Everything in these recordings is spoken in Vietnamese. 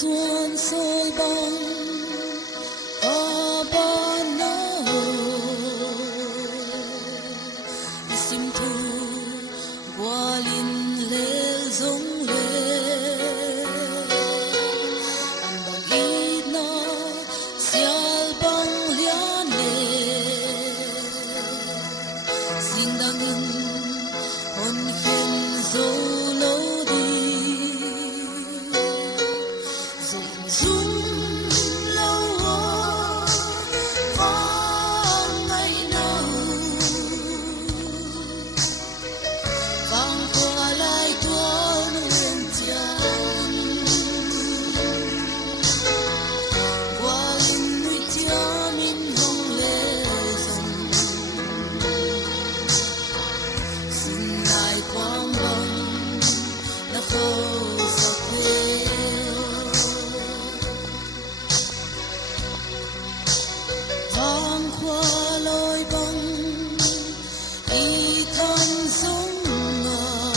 Xuân sôi bóng Habana Isim thu Gualin lel zong le Ang bangit na Sial bang lian le Sindangin On hin zolo di Zoom lâu vang ngày nào vang qua lại tuôn nguyên tràn qua linh núi tia min hồng lệ dòng xin lại quang vang đã khâu sạc về vang qua lối bóng y thân giống ngà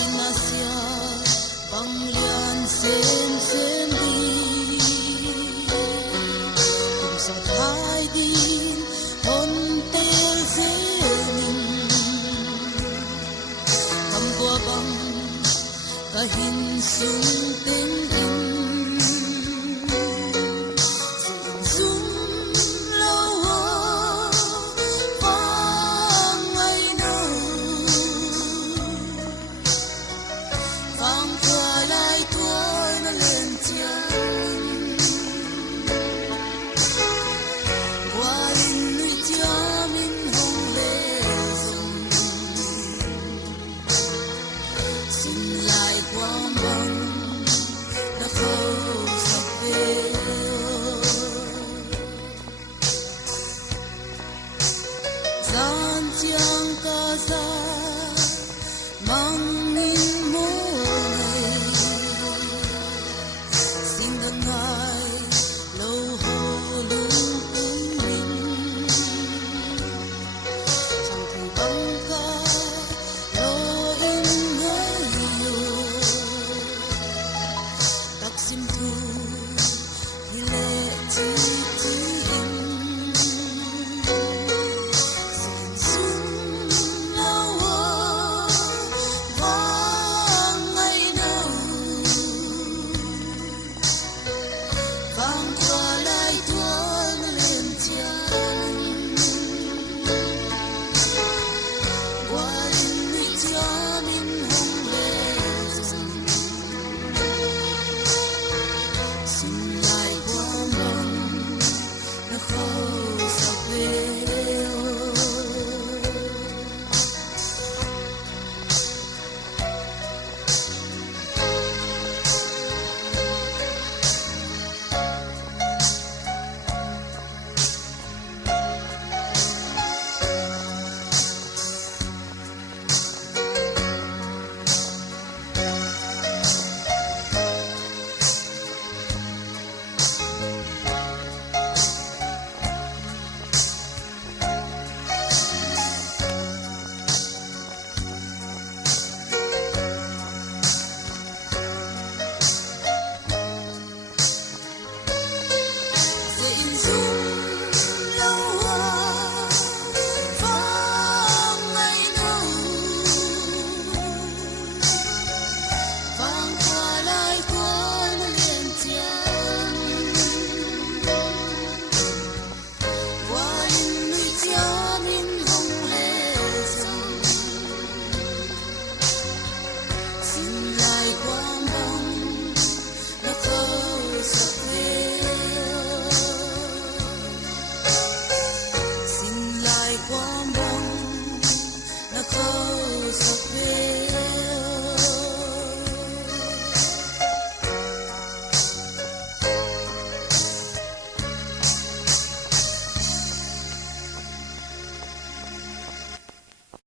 inasia băng lian xem đi cùng sao thái đi hôn tel xem cầm qua băng cả hình sung tên in